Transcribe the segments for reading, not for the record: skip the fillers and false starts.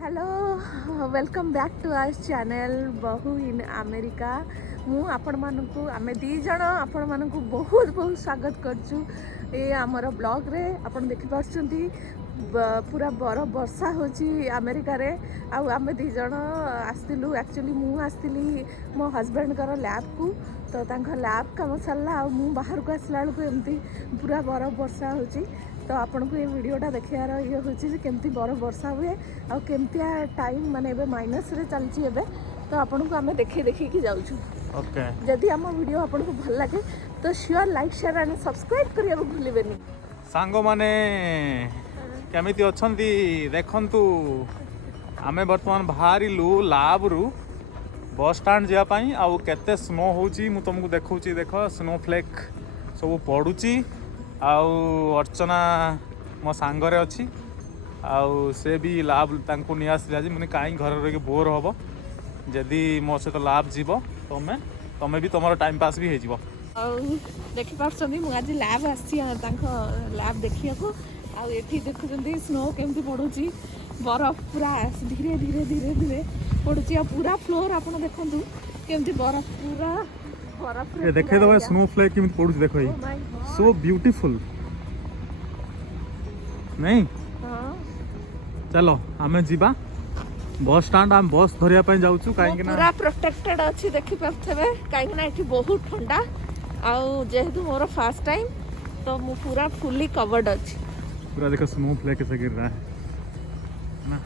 Hello welcome back to our channel बहु in America मु आपण मानकु आमे दी जण आपण मानकु बहुत बहुत स्वागत करछु ए हमर ब्लॉग रे आपण देखि पाछंती पूरा बरफ वर्षा होची अमेरिका रे आ आमे दी जण आस्तिलु एक्चुअली मु आस्तिली मो हस्बैंड कर लैब को तो तांका लैब काम सरला आ मु बाहर को आसला को एमती पूरा बरफ वर्षा होची तो आपन को ये वीडियोटा देखार ये हूँ केमती बरफ वर्षा हुए आ केमतिया टाइम माने एबे माइनस रे चलची एबे तो आपन को आमे देखि देखि कि जाउछु। ओके जदि हम वीडियो आपन को भल लागे तो sure like share and subscribe करिया भूलिबेनी। सांगो माने केमिति अछंती देखंतु आमे वर्तमान बाहरिलु लैब रु बस स्टैंड जा पई आ केते स्नो होची मु तुमको देखौची देखो स्नो फ्लेक सब पडुची आउ अर्चना मो सांगरे अच्छी आउ से भी लाभ तांको नि आसला जे मने काई घर रे बोर होबो जदी मो से तो लाभ जीवो तमे भी तमरो टाइम पास भी हे जीवो। आउ देखि पाछंदी मु आज लैब आसी तांको लैब देखिया को आउ एठी देखुचंदी स्नो केमती पडुची बरफ पूरा धीरे धीरे धीरे धीरे पडुची आ पूरा फ्लोर आपन देखंतु केमती बरफ पूरा बरफ रे देखे दो स्नो फ्लेक केमती पडुची देखो ई सो ब्यूटीफुल नहीं चलो आमे जीवा बस स्टैंड आम बस धरिया पई जाउछु काहे कि ना पूरा प्रोटेक्टेड अछि देखि पाथबे काहे कि ना एठी बहुत ठंडा आउ जेहेतु मोर फर्स्ट टाइम तो मु पूरा फुली कवर्ड अछि पूरा देखो स्नो फ्लेक से गिर रहा है ना।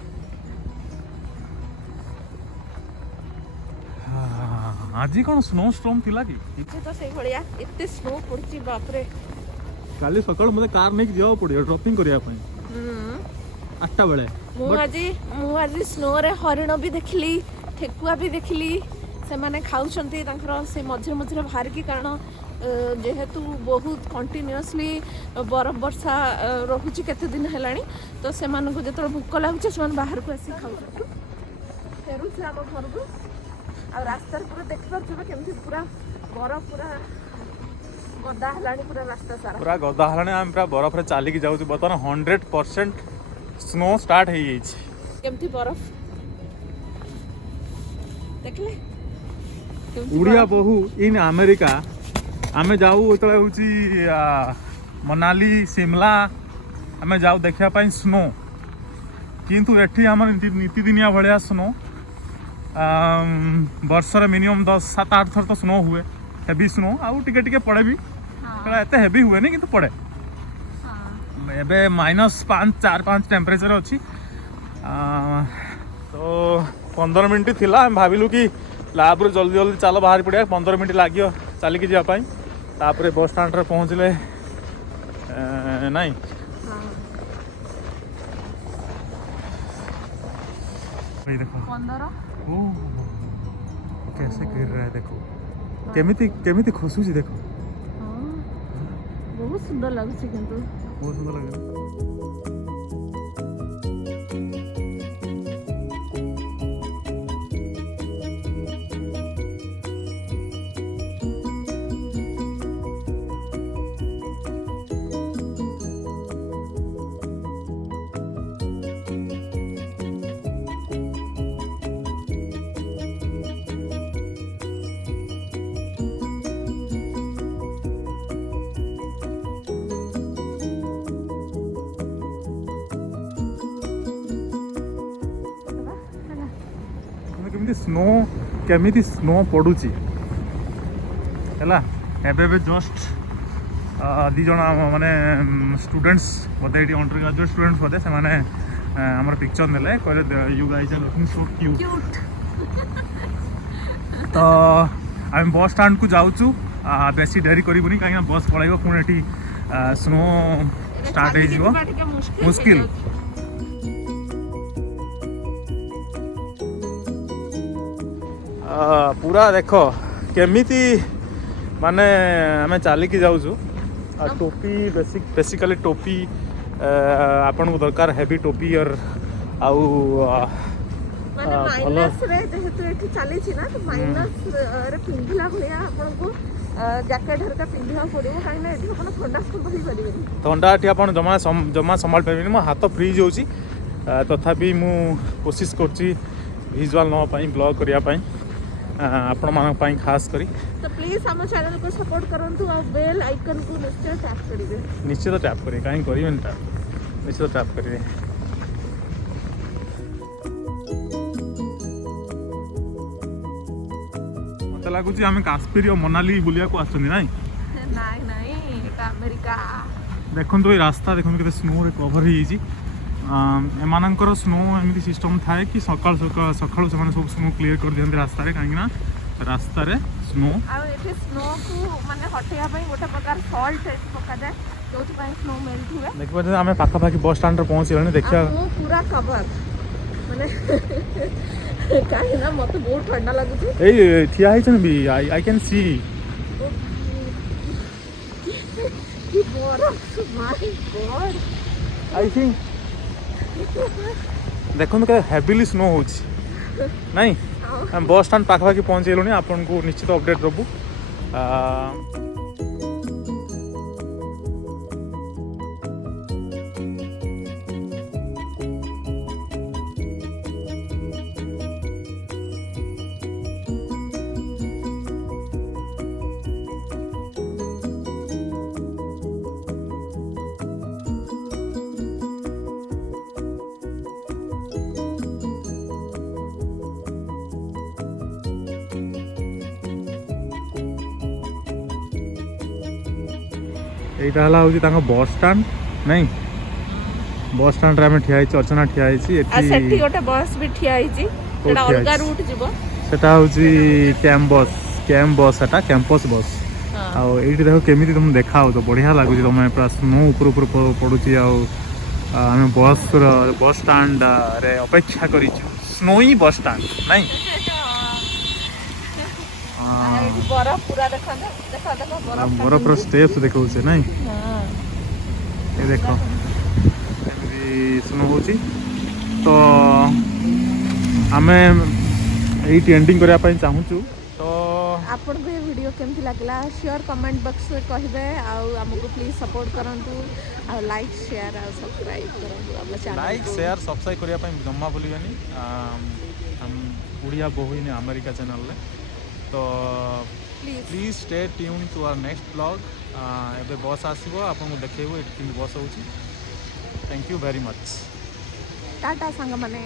आज कौन स्नो स्टॉर्म थिला कि तो से भलिया एते स्नो पड़ची बाप रे काली सकाळ मते कार नै जाओ पड़ियो ड्रॉपिंग करिया पई 8टा बेले मु आज स्नो रे हरिण भी देखली ठेकुआ भी देखली से माने खाउछंती तांकर से मझे मझे बाहर की कारण जेहेतु बहुत कंटिन्यूअसली बरफ वर्षा रहुची केते दिन हेलानी तो से मानको जेतरो भूख लागुचे से बाहर को आसी खाउछंती फेरू से हम घर को आ रास्ता पूरा देखि पाछबे केमती पूरा बरफ पूरा गदा हलानी पूरा रास्ता सारा पूरा गदा हलानी हम पूरा बरफ रे चाली की जाउछु बतन 100% स्नो स्टार्ट हे जाइछ केमती बरफ देखले उड़िया बहु इन अमेरिका आमे जाऊ उतले होची मनाली शिमला आमे जाऊ देखिया पई स्नो किंतु एठी हमर नीति दिनिया भलिया स्नो वर्ष मिनिमम 10-7-8 थर तो स्नो हुए हेवी स्नो आउ टिके टिके पड़े भी एते हेवी हुए नहीं किंतु पड़े एबे -5-4-5 टेम्परेचर अच्छी तो 15 मिनट थिला हम भाविलु कि लैब रे जल्दी जल्दी चलो बाहर पड़िया 15 मिनट लागियो चली की जा पाई तापरे बस स्टैंड रे पहुंचले नहीं भाई देखो 15 कैसे गिर रहा है देखो केमिति खसुची देखो बहुत सुंदर लागुची किंतु बहुत सुंदर लगे केमिति स्नो पड़ुची हैला एबे जस्ट दी जण माने स्टूडेंट्स बोधे एटी अंडर ग्रेजुएट स्टूडेंट्स बोधे से माने हमर पिक्चर नेले कहले you guys are looking so cute तो हम बस स्टैंड को जाउछु बेसी देरी करिबुनी काहे बस पळाइबो पुणे एटी स्नो स्टार्ट हे जिवो मुश्किल पूरा देख केमिति माने आमे चाली की जाउछु टोपी बेसिकली टोपी आपन को दरकार हेवी टोपी और आउ माने माइनस रे जेहेतु एठी चाली छी ना तो माइनस रे पिंधिला भलिया आपन को जैकेट हरका पिंधिया पड़िबो काहे ना एठी आपन ठंडा संभाली परिबे ठंडा एठी आपन जमा संभाल परिबे मो हाथ फ्रीज होउची तथापि मु कोशिश करछि विजुअल नपाई ब्लॉग करने आपण मान खास करी तो प्लीज हम चैनल को सपोर्ट करंतु और बेल आइकन को निश्चय टैप करिवे। निश्चित टैप करें कहीं करें टैप निश्चित टैप करें। मत लगुच आम काश्मीर और मनाली बुलिया को आसुनी ना नाई नाई एटा अमेरिका। देखो ये रास्ता देखो के स्नो रे कवर एमानकर स्नो एमती सिस्टम थाए कि सकाल सकाल सकाल से सब स्नो क्लीयर कर दिखते रास्ता कहीं रास्ता रे स्नो ये स्नो को माने हटेया गोटे प्रकार सॉल्ट पका जाए जो स्नो मेल्ट हुए। देखिए आम पाखापाखि बस स्टाण्ड पहुँचल देखिए पूरा कवर माने कहीं ना मत बहुत ठंडा लगुच ए ठिया भी I can see I think देखो के हेविली स्नो हो नहीं हम बस स्टाण्ड पाखापाखि पहुँचलुनी आपन को निश्चित अपडेट देबू। यहाँ हूँ बस स्टाण्ड नहीं बस स्टाण्ड आम ठिया अर्चना ठिया गोटे बस भी ठिया अलग रूट जीव सेटा हूँ कैंप बस सेटा कैंपस बस आउ ये देख केमी तुम देखा तो बढ़िया लगुच तुम पूरा स्नो ऊपर पड़ुची आम बस स्टाण्ड रे अपेक्षा कर स्नोई बस स्टाण्ड नहीं बरफ स्टेप्स देखो नहीं ये देख स्नो हो तो आम ये एंडिंग करने चाहूँ तो आपन को ये वीडियो केमती लागला श्योर कमेंट बॉक्स में कहिबे आमको प्लीज सपोर्ट करंतु आ लाइक शेयर आ सब्सक्राइब करंतु अपना चैनल लाइक शेयर सब्सक्राइब करने जम्मा भूलिबेनी हम उड़िया बहु ने अमेरिका चैनल ले तो please stay tune to our next blog एबे बस आसीबो आपन को देखैबो एठी बस होची। थैंक यू वेरी मच टाटा संग माने।